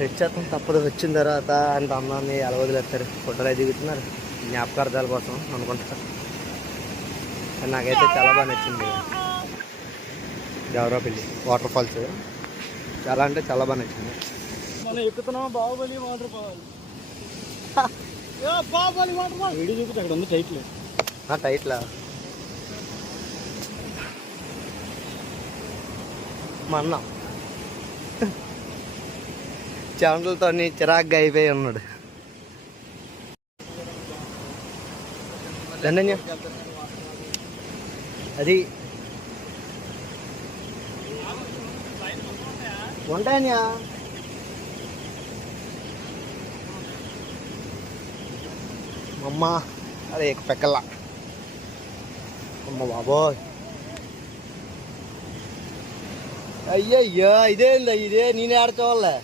తెచ్చేస్తాం తప్పదు. వచ్చిన తర్వాత అంత అన్నాన్ని ఎలా వదిలేస్తారు, ఫోటోలు అయితే దిగుతున్నారు జ్ఞాపకార్థాల కోసం అనుకుంటా. నాకైతే చాలా బాగా నచ్చింది దేవరాపల్లి వాటర్ ఫాల్స్. చాలా అంటే చాలా బాగా నచ్చింది. మనం ఎక్కుతున్నాం Baahubali waterfall. Baahubali waterfall video చూపించి అక్కడ ఉంది టైటిల్. టైట్లా మా అన్న చెమటలతో చిరాగ్గా అయిపోయి ఉన్నాడు. లండన్ అది ఉంటాయా అమ్మ. అదే పెక్కల్లా అమ్మ బాబోయ్. అయ్యయ్యో ఇదే నేనే ఆడుకోవాలే.